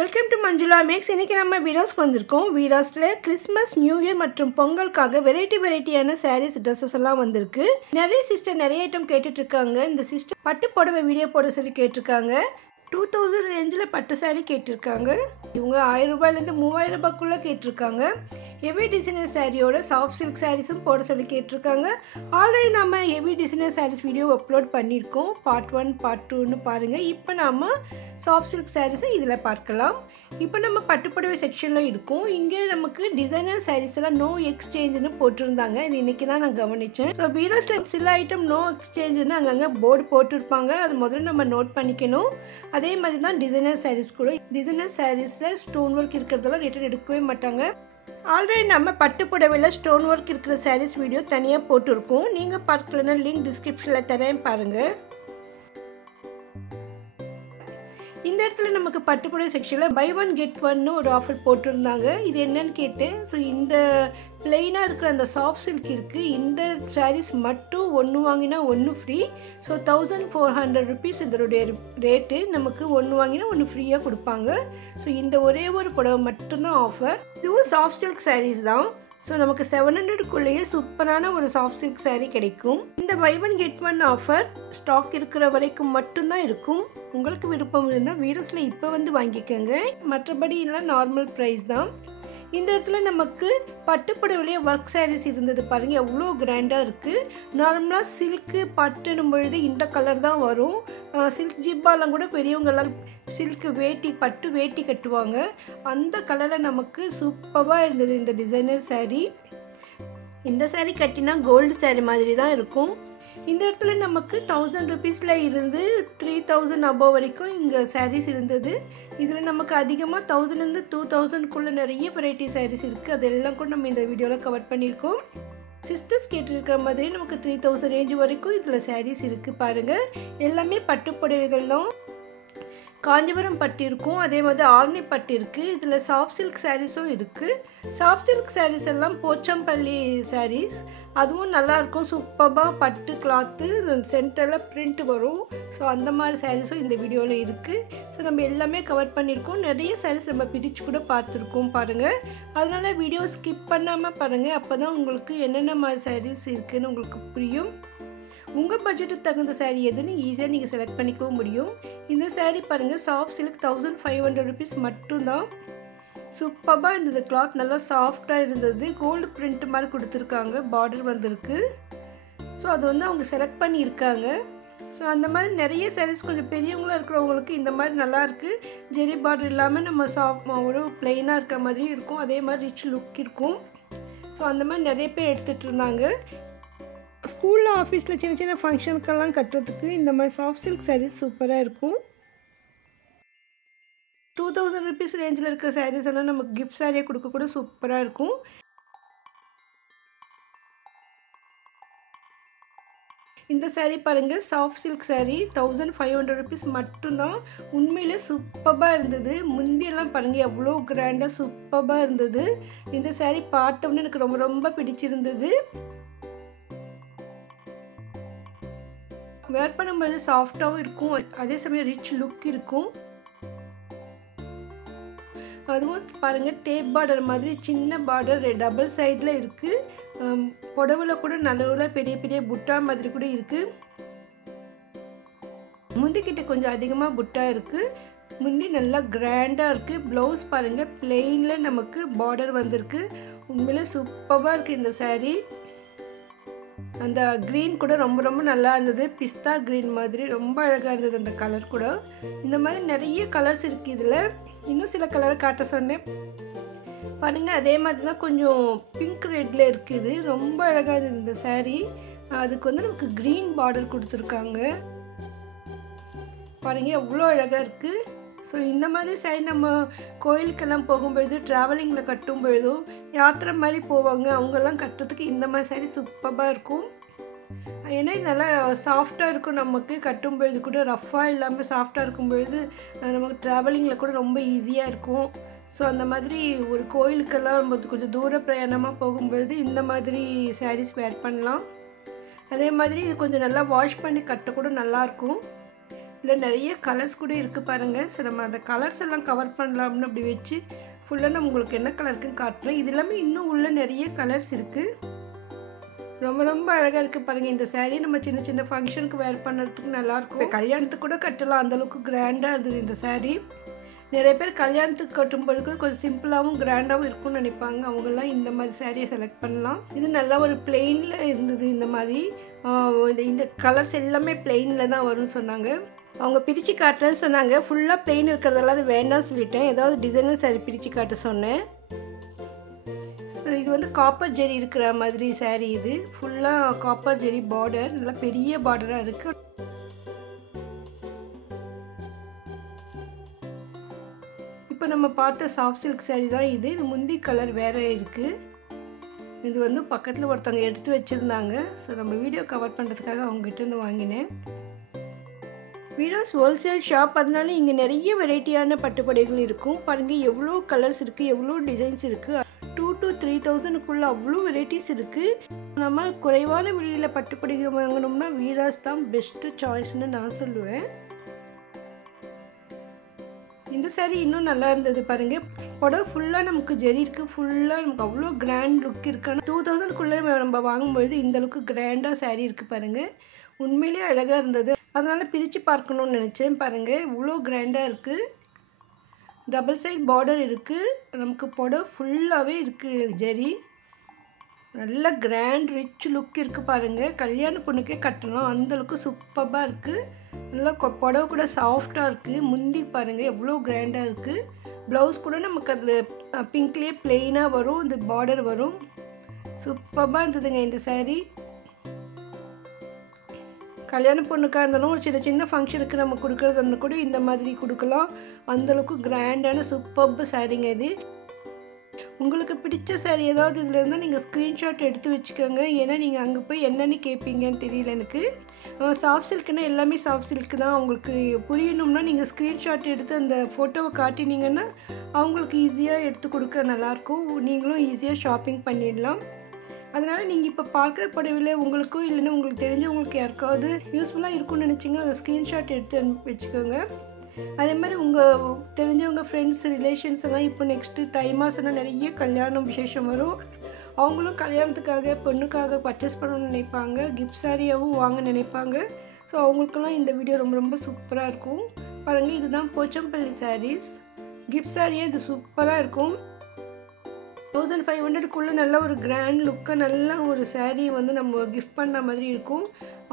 Welcome to Manjula maths. இன்றைக்கி நம்ம வீடியோஸ்க்கு வந்திருக்கோம். வீடியோஸில் கிறிஸ்மஸ், நியூ இயர் மற்றும் பொங்கலுக்காக வெரைட்டியான சாரீஸ், ட்ரெஸ்ஸஸ் எல்லாம் வந்திருக்கு. நிறைய சிஸ்டர் நிறைய ஐட்டம் கேட்டுட்ருக்காங்க. இந்த சிஸ்டர் பட்டு புடவை வீடியோ போட சொல்லி கேட்டிருக்காங்க. 2000 ரேஞ்சில் பட்டு சாரீ கேட்டிருக்காங்க. இவங்க 1000 ரூபாயிலேருந்து 3000 ரூபாய்க்குள்ளே கேட்டிருக்காங்க. ஹெவி டிசைனர் சாரியோட சாஃப்ட் சில்க் சாரீஸும் போட சொல்லி கேட்டிருக்காங்க. ஆல்ரெடி நம்ம heavy designer sarees video upload பண்ணியிருக்கோம். பார்ட் 1 பார்ட் 2ன்னு பாருங்கள். இப்போ நம்ம சாஃப்ட் சில்க் சாரீஸை இதில் பார்க்கலாம். இப்போ நம்ம பட்டுப்புடவை செக்ஷனில் இருக்கும். இங்கே நமக்கு டிசைனர் சாரீஸ் எல்லாம் நோ எக்ஸ்சேஞ்சுன்னு போட்டிருந்தாங்க. இது இன்றைக்கி தான் நான் கவனித்தேன். ஸோ வீடியோஸில் சில ஐட்டம் நோ எக்ஸ்சேஞ்சுன்னு அங்கங்கே போர்டு போட்டிருப்பாங்க. அது முதல்ல நம்ம நோட் பண்ணிக்கணும். அதே மாதிரி தான் டிசைனர் சாரீஸ் கூட. டிசைனர் சாரீஸில் ஸ்டோன் ஒர்க் இருக்கிறதெல்லாம் ரிட்டர்ன் எடுக்கவே மாட்டாங்க. ஆல்ரெடி நம்ம பட்டு புடவையில் ஸ்டோன் ஒர்க் இருக்கிற சாரீஸ் வீடியோ தனியாக போட்டிருக்கோம். நீங்கள் பார்க்கலன்னா லிங்க் டிஸ்கிரிப்ஷனில் தரேன் பாருங்கள். இந்த இடத்துல நமக்கு பட்டுப்புடவை செக்ஷனில் பை ஒன் கெட் ஒன்னு ஒரு ஆஃபர் போட்டிருந்தாங்க. இது என்னன்னு கேட்டேன். ஸோ இந்த பிளெயினாக இருக்கிற அந்த சாஃப்ட் சில்க் இருக்குது. இந்த சாரீஸ் மட்டும் ஒன்று வாங்கினா ஒன்று ஃப்ரீ. ஸோ 1400 ருபீஸ் இதனுடைய ரேட்டு. நமக்கு ஒன்று வாங்கினா ஒன்று ஃப்ரீயாக கொடுப்பாங்க. ஸோ இந்த ஒரே ஒரு புடவை மட்டும்தான் ஆஃபர். இதுவும் சாஃப்ட் சில்க் சாரீஸ் தான். ஸோ நமக்கு 700க்குள்ளேயே சூப்பரான ஒரு சாஃப்ட் சில்க் சாரீ கிடைக்கும். இந்த buy one get one offer stock இருக்கிற வரைக்கும் மட்டும்தான் இருக்கும். உங்களுக்கு விருப்பம் இருந்தால் வீடியோஸில் இப்போ வந்து வாங்கிக்கோங்க. மற்றபடி எல்லாம் நார்மல் ப்ரைஸ் தான். இந்த இடத்துல நமக்கு பட்டுப்புடவையிலேயே ஒர்க் சாரீஸ் இருந்தது பாருங்கள். எவ்வளோ கிராண்டாக இருக்குது. நார்மலாக சில்க்கு பட்டுனும் பொழுது இந்த கலர் தான் வரும். சில்க் ஜிப்பாலாம் கூட பெரியவங்கெல்லாம் சில்க்கு வேட்டி பட்டு வேட்டி கட்டுவாங்க. அந்த கலரில் நமக்கு சூப்பராக இருந்தது இந்த டிசைனர் சாரீ. இந்த சாரீ கட்டினா கோல்டு சாரீ மாதிரி தான் இருக்கும். இந்த இடத்துல நமக்கு 1000 ருபீஸில் இருந்து 3000 அபோவ் வரைக்கும் இங்கே சாரீஸ் இருந்தது. இதில் நமக்கு அதிகமாக 1000லேருந்து 2000க்குள்ளே நிறைய வெரைட்டி சாரீஸ் இருக்குது. அதெல்லாம் கூட நம்ம இந்த வீடியோவில் கவர் பண்ணியிருக்கோம். சிஸ்டர்ஸ் கேட்டிருக்கிற மாதிரி நமக்கு 3000 ரேஞ்ச் வரைக்கும் இதில் சாரீஸ் இருக்குது பாருங்கள். எல்லாமே பட்டு புடவைகள் தான். காஞ்சிபுரம் பட்டு இருக்கும். அதே மாதிரி ஆர்னி பட்டு இருக்குது. இதில் சாஃப்ட் சில்க் சாரீஸும் இருக்குது. சாஃப்ட் சில்க் சாரீஸ் எல்லாம் போச்சம்பள்ளி சாரீஸ். அதுவும் நல்லாயிருக்கும். சூப்பராக பட்டு கிளாத்து சென்டரில் பிரிண்ட் வரும். ஸோ அந்த மாதிரி சாரீஸும் இந்த வீடியோவில் இருக்குது. ஸோ நம்ம எல்லாமே கவர் பண்ணியிருக்கோம். நிறைய சாரீஸ் நம்ம பிரித்து கூட பார்த்துருக்கோம் பாருங்கள். அதனால் வீடியோ ஸ்கிப் பண்ணாமல் பாருங்கள். அப்போ தான் உங்களுக்கு என்னென்ன மாதிரி சாரீஸ் இருக்குதுன்னு உங்களுக்கு புரியும். உங்கள் பட்ஜெட்டுக்கு தகுந்த சாரீ எதுன்னு ஈஸியாக நீங்கள் செலக்ட் பண்ணிக்கவும் முடியும். இந்த சாரீ பாருங்கள். சாஃப்ட் சில்க் 1500 ருபீஸ் மட்டும்தான். சூப்பராக இருந்தது. கிளாத் நல்லா சாஃப்டாக இருந்தது. கோல்டு பிரிண்ட் மாதிரி கொடுத்துருக்காங்க. பார்டர் வந்திருக்கு. ஸோ அது வந்து அவங்க செலக்ட் பண்ணியிருக்காங்க. ஸோ அந்த மாதிரி நிறைய சாரீஸ் கொஞ்சம் பெரியவங்களாக இருக்கிறவங்களுக்கு இந்த மாதிரி நல்லாயிருக்கு. ஜெரி பார்டர் இல்லாமல் நம்ம ஒரு பிளெயினாக இருக்க மாதிரி இருக்கும். அதே மாதிரி ரிச் லுக் இருக்கும். ஸோ அந்த மாதிரி நிறைய பேர் எடுத்துகிட்டு இருந்தாங்க. ஸ்கூலில் ஆஃபீஸில் சின்ன சின்ன ஃபங்க்ஷனுக்கெல்லாம் கட்டுறதுக்கு இந்த மாதிரி சாஃப்ட் சில்க் சாரீஸ் சூப்பராக இருக்கும். 2000 ருபீஸ் ரேஞ்சில் இருக்கிற சாரீஸ் எல்லாம் நமக்கு கிஃப்ட் சாரியாக கொடுக்க கூட சூப்பராக இருக்கும். இந்த சாரீ பாருங்கள். சாஃப்ட் சில்க் சாரீ 1500 ருபீஸ் மட்டும்தான். உண்மையிலே சூப்பராக இருந்தது. முந்தியெல்லாம் பாருங்கள் எவ்வளோ கிராண்டாக சூப்பராக இருந்தது. இந்த சாரீ பார்த்தோன்னே எனக்கு ரொம்ப ரொம்ப பிடிச்சிருந்தது. வேர் பண்ணும்போது சாஃப்டாகவும் இருக்கும். அதே சமயம் ரிச் லுக் இருக்கும். அதுவும் பாருங்கள் டேப் பார்டர் மாதிரி சின்ன பார்டர் டபுள் சைடில் இருக்குது. புடவுல கூட நடுவில் பெரிய பெரிய புட்டா மாதிரி கூட இருக்குது. முந்திக்கிட்ட கொஞ்சம் அதிகமாக புட்டா இருக்குது. முந்தி நல்லா கிராண்டாக இருக்குது. ப்ளவுஸ் பாருங்கள் பிளெயினில் நமக்கு பார்டர் வந்திருக்கு. உண்மையிலே சூப்பராக இருக்குது இந்த சாரீ. அந்த க்ரீன் கூட ரொம்ப ரொம்ப நல்லா இருந்தது. பிஸ்தா க்ரீன் மாதிரி ரொம்ப அழகாக இருந்தது அந்த கலர் கூட. இந்த மாதிரி நிறைய கலர்ஸ் இருக்குது இதில். இன்னும் சில கலரை காட்ட சொன்னேன் பாருங்கள். அதே மாதிரி தான் கொஞ்சம் பிங்க் ரெட்டில் இருக்குது. ரொம்ப அழகாக இருந்தது இந்த சாரீ. அதுக்கு வந்து நமக்கு க்ரீன் பார்டர் கொடுத்துருக்காங்க பாருங்கள். எவ்வளோ அழகாக இருக்குது. ஸோ இந்த மாதிரி சாரீ நம்ம கோயிலுக்கெல்லாம் போகும்பொழுது ட்ராவலிங்கில் கட்டும் பொழுதும் யாத்திரை மாதிரி போவாங்க. அவங்கெல்லாம் கட்டுறதுக்கு இந்த மாதிரி சாரீ சூப்பராக இருக்கும். ஏன்னா நல்லா சாஃப்டாக இருக்கும். நமக்கு கட்டும் பொழுது கூட ரஃப்பாக இல்லாமல் சாஃப்டாக இருக்கும் பொழுது நமக்கு ட்ராவலிங்கில் கூட ரொம்ப ஈஸியாக இருக்கும். ஸோ அந்த மாதிரி ஒரு கோயிலுக்கெல்லாம் நம்ம கொஞ்சம் தூர பிரயாணமாக போகும்பொழுது இந்த மாதிரி சாரீஸ் வேர் பண்ணலாம். அதே மாதிரி இது கொஞ்சம் நல்லா வாஷ் பண்ணி கட்ட கூட நல்லாயிருக்கும். இதில் நிறைய கலர்ஸ் கூட இருக்குது பாருங்கள். சரி, நம்ம அந்த கலர்ஸ் எல்லாம் கவர் பண்ணலாம்னு அப்படி வச்சு ஃபுல்லாக நான் உங்களுக்கு என்ன கலர் இருக்குன்னு காட்டுறேன். இது எல்லாமே இன்னும் உள்ள நிறைய கலர்ஸ் இருக்குது. ரொம்ப ரொம்ப அழகாக இருக்குது பாருங்கள். இந்த சாரீ நம்ம சின்ன சின்ன ஃபங்க்ஷனுக்கு வேர் பண்ணுறதுக்கு நல்லாயிருக்கும். இப்போ கல்யாணத்துக்கு கூட கட்டலாம், அந்தளவுக்கு கிராண்டாக இருந்தது இந்த சாரீ. நிறைய பேர் கல்யாணத்துக்கு கட்டும்பொழுது கொஞ்சம் சிம்பிளாகவும் கிராண்டாகவும் இருக்கும்னு நினைப்பாங்க. அவங்கெல்லாம் இந்த மாதிரி சாரியை செலக்ட் பண்ணலாம். இது நல்லா ஒரு பிளெயினில் இருந்தது. இந்த மாதிரி இந்த கலர்ஸ் எல்லாமே பிளெயினில் தான் வரும்னு சொன்னாங்க. அவங்க பிரித்து காட்டுறேன்னு சொன்னாங்க. ஃபுல்லாக பிளெயின் இருக்கிறதெல்லாம் அது வேண்டாம்னு சொல்லிட்டேன். ஏதாவது டிசைனர் சாரீ பிரித்து காட்ட சொன்னேன். இது வந்து காப்பர் ஜெரி இருக்கிற மாதிரி சாரீ. இது ஃபுல்லாக காப்பர் ஜெரி பார்டர், நல்லா பெரிய பார்டராக இருக்குது. இப்போ நம்ம பார்த்த சாஃப்ட் சில்க் சாரீ தான் இது. இது முந்தி கலர் வேறு இருக்குது. இது வந்து பக்கத்தில் ஒருத்தவங்க எடுத்து வச்சுருந்தாங்க. ஸோ நம்ம வீடியோ கவர் பண்ணுறதுக்காக அவங்ககிட்டருந்து வாங்கினேன். வீராஸ் ஹோல்சேல் ஷாப், அதனால இங்கே நிறைய வெரைட்டியான பட்டுப்புடவைகள் இருக்கும். பாருங்கள் எவ்வளோ கலர்ஸ் இருக்குது, எவ்வளோ டிசைன்ஸ் இருக்குது. 2,000 to 3,000க்குள்ளே அவ்வளோ வெரைட்டிஸ் இருக்குது. நம்ம குறைவான விலையில் பட்டுப்புடவை வாங்கணும்னா வீராஸ் தான் பெஸ்ட்டு சாய்ஸ்னு நான் சொல்லுவேன். இந்த சாரீ இன்னும் நல்லா இருந்தது பாருங்கள். புடவை ஃபுல்லாக நமக்கு ஜெரி இருக்குது. ஃபுல்லாக நமக்கு அவ்வளோ கிராண்ட் லுக் இருக்குது. ஆனால் 2,000க்குள்ளே நம்ம வாங்கும்பொழுது இந்தளவுக்கு கிராண்டாக சாரீ இருக்குது பாருங்கள். உண்மையிலே அழகாக இருந்தது. அதனால் பிரித்து பார்க்கணுன்னு நினச்சேன். பாருங்கள் இவ்வளோ கிராண்டாக இருக்குது. டபுள் சைட் பார்டர் இருக்குது. நமக்கு புடவை ஃபுல்லாகவே இருக்குது ஜெரி. நல்ல கிராண்ட் ரிச் லுக் இருக்குது பாருங்கள். கல்யாண பொண்ணுக்கே கட்டணும், அந்தளவுக்கு சூப்பராக இருக்குது. நல்லா புடவை கூட சாஃப்டாக இருக்குது. முந்தி பாருங்கள் எவ்வளோ கிராண்டாக இருக்குது. ப்ளவுஸ் கூட நமக்கு அதில் பிங்க்லேயே ப்ளெயினாக வரும், இந்த பார்டர் வரும். சூப்பராக இருந்ததுங்க இந்த சாரீ. கல்யாண பொண்ணுக்காக இருந்தாலும் ஒரு சின்ன சின்ன ஃபங்க்ஷனுக்கு நம்ம கொடுக்குறது அந்த கூட இந்த மாதிரி கொடுக்கலாம். அந்தளவுக்கு கிராண்டான சூப்பர்பு சாரீங்க இது. உங்களுக்கு பிடிச்ச சாரீ ஏதாவது இதில் இருந்தால் நீங்கள் ஸ்க்ரீன்ஷாட் எடுத்து வச்சுக்கோங்க. ஏன்னா நீங்கள் அங்கே போய் என்னென்னு கேட்பீங்கன்னு தெரியல எனக்கு. சாஃப்ட் சில்க்குன்னா எல்லாமே சாஃப்ட் சில்க்கு தான். உங்களுக்கு புரியணும்னா நீங்கள் ஸ்க்ரீன்ஷாட் எடுத்து அந்த ஃபோட்டோவை காட்டினீங்கன்னா அவங்களுக்கு ஈஸியாக எடுத்து கொடுக்க நல்லாயிருக்கும். நீங்களும் ஈஸியாக ஷாப்பிங் பண்ணிடலாம். அதனால் நீங்கள் இப்போ பார்க்குற புடவையில் உங்களுக்கும் இல்லைன்னா உங்களுக்கு தெரிஞ்சவங்களுக்கு யாருக்காவது யூஸ்ஃபுல்லாக இருக்கும்னு நினச்சிங்கன்னா அதை ஸ்க்ரீன்ஷாட் எடுத்து வச்சுக்கோங்க. அதே மாதிரி உங்கள் தெரிஞ்சவங்க ஃப்ரெண்ட்ஸ் ரிலேஷன்ஸ் எல்லாம் இப்போ நெக்ஸ்ட்டு தை மாதம்னா நிறைய கல்யாணம் விசேஷம் வரும். அவங்களும் கல்யாணத்துக்காக பொண்ணுக்காக பர்ச்சேஸ் பண்ணணும்னு நினைப்பாங்க. கிஃப்ட் சாரியாகவும் வாங்க நினைப்பாங்க. ஸோ அவங்களுக்கெல்லாம் இந்த வீடியோ ரொம்ப ரொம்ப சூப்பராக இருக்கும். பாருங்கள் இதுதான் போச்சம்பள்ளி சாரீஸ். கிஃப்ட் சாரியாக இது சூப்பராக இருக்கும். 1,500க்குள்ளே நல்ல ஒரு கிராண்ட் லுக்காக நல்ல ஒரு சாரீ வந்து நம்ம கிஃப்ட் பண்ண மாதிரி இருக்கும்.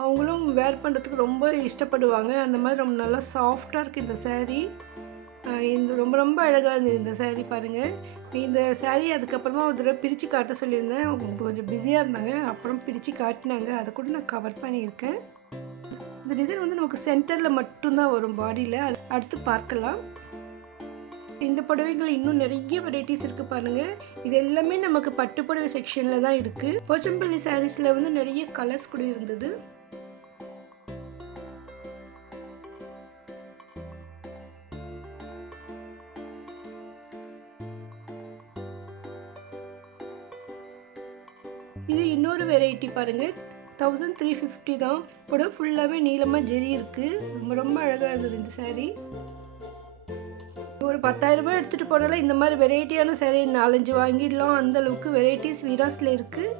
அவங்களும் வேர் பண்ணுறதுக்கு ரொம்ப இஷ்டப்படுவாங்க. அந்த மாதிரி ரொம்ப நல்லா சாஃப்டாக இருக்குது இந்த சாரீ. இந்த ரொம்ப ரொம்ப அழகாக இருந்தது இந்த சாரீ பாருங்கள். இந்த சாரீ அதுக்கப்புறமா ஒரு தடவை பிரித்து காட்ட சொல்லியிருந்தேன். அவங்க கொஞ்சம் பிஸியாக இருந்தாங்க, அப்புறம் பிரித்து காட்டினாங்க. அதை கூட நான் கவர் பண்ணியிருக்கேன். இந்த டிசைன் வந்து நமக்கு சென்டரில் மட்டும்தான் வரும் பாடியில். அது அடுத்து பார்க்கலாம். இந்த புடவைகள் இன்னும் நிறைய வெரைட்டிஸ் இருக்குது பாருங்கள். இது எல்லாமே நமக்கு பட்டு புடவை செக்ஷனில் தான் இருக்குது. போச்சம்பள்ளி சாரீஸில் வந்து நிறைய கலர்ஸ் கூட இருந்தது. இது இன்னொரு வெரைட்டி பாருங்கள். 1,350 தான். புடவை ஃபுல்லாகவே நீளமாக ஜெரி இருக்குது. ரொம்ப ரொம்ப அழகாக இருந்தது இந்த சாரீ. ஒரு 10,000 ரூபாய் எடுத்துகிட்டு போனால இந்த மாதிரி வெரைட்டியான சாரீ 4-5 வாங்கிடலாம். அந்தளவுக்கு வெரைட்டிஸ் வீராஸில் இருக்குது.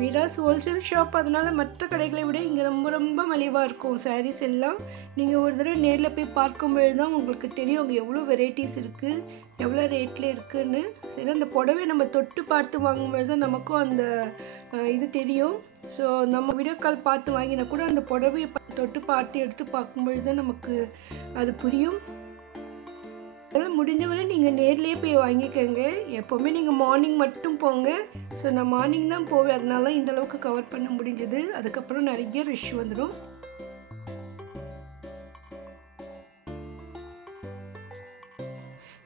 வீராஸ் ஹோல்சேல் ஷாப், அதனால் மற்ற கடைகளை விட இங்கே ரொம்ப ரொம்ப மலிவாக இருக்கும் சாரீஸ் எல்லாம். நீங்கள் ஒரு தடவை நேரில் போய் பார்க்கும்போது தான் உங்களுக்கு தெரியும் அங்கே எவ்வளோ வெரைட்டிஸ் இருக்குது, எவ்வளோ ரேட்டில் இருக்குதுன்னு. சரி, அந்த புடவை நம்ம தொட்டு பார்த்து வாங்கும்போது தான் நமக்கும் அந்த இது தெரியும். ஸோ நம்ம வீடியோ கால் பார்த்து வாங்கினா கூட அந்த புடவையை தொட்டு பார்த்து எடுத்து பார்க்கும்பொழுது தான் நமக்கு அது புரியும். அதனால் முடிஞ்சவரை நீங்கள் நேர்லேயே போய் வாங்கிக்கோங்க. எப்போவுமே நீங்கள் மார்னிங் மட்டும் போங்க. ஸோ நான் மார்னிங் தான் போவேன், அதனால தான் இந்தளவுக்கு கவர் பண்ண முடிஞ்சது. அதுக்கப்புறம் நிறைய ரஷ் வந்துடும்.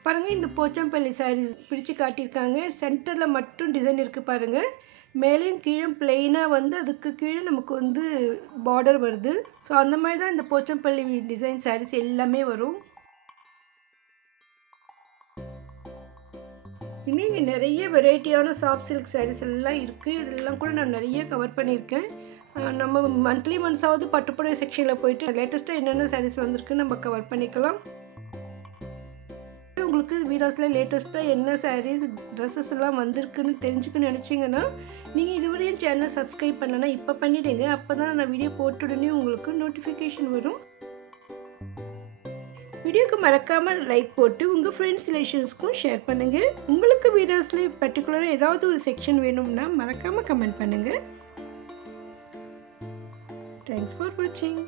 பாருங்கள், இந்த போச்சம்பள்ளி சாரீஸ் பிரித்து காட்டியிருக்காங்க. சென்டரில் மட்டும் டிசைன் இருக்குது பாருங்கள். மேலேயும் கீழே பிளெயினாக வந்து அதுக்கு கீழே நமக்கு வந்து பார்டர் வருது. ஸோ அந்த மாதிரி தான் இந்த போச்சம்பள்ளி டிசைன் சாரீஸ் எல்லாமே வரும். இன்னும் இங்கே நிறைய வெரைட்டியான சாஃப்ட் சில்க் சாரீஸ் எல்லாம் இருக்குது. இதெல்லாம் கூட நான் நிறைய கவர் பண்ணியிருக்கேன். நம்ம மந்த்லி ஒன்ஸாவது பட்டுப்புடவை செக்ஷனில் போயிட்டு லேட்டஸ்ட்டாக என்னென்ன சாரீஸ் வந்திருக்குன்னு நம்ம கவர் பண்ணிக்கலாம். உங்களுக்கு வீடியோஸில் லேட்டஸ்ட்டாக என்ன சாரீஸ் ட்ரெஸ்ஸஸ் எல்லாம் வந்திருக்குன்னு தெரிஞ்சுக்கணும்னு நினச்சிங்கன்னா நீங்கள் இதுவரையும் சேனலை சப்ஸ்கிரைப் பண்ணலன்னா இப்போ பண்ணிவிடுங்க. அப்போ தான் நான் வீடியோ போட்டுடனே உங்களுக்கு நோட்டிஃபிகேஷன் வரும். வீடியோக்கு மறக்காமல் லைக் போட்டு உங்கள் ஃப்ரெண்ட்ஸ் ரிலேஷன்ஸ்க்கும் ஷேர் பண்ணுங்கள். உங்களுக்கு வீடியோஸில் பர்டிகுலராக ஏதாவது ஒரு செக்ஷன் வேணும்னா மறக்காமல் கமெண்ட் பண்ணுங்கள். தேங்க்ஸ் ஃபார் வாட்சிங்.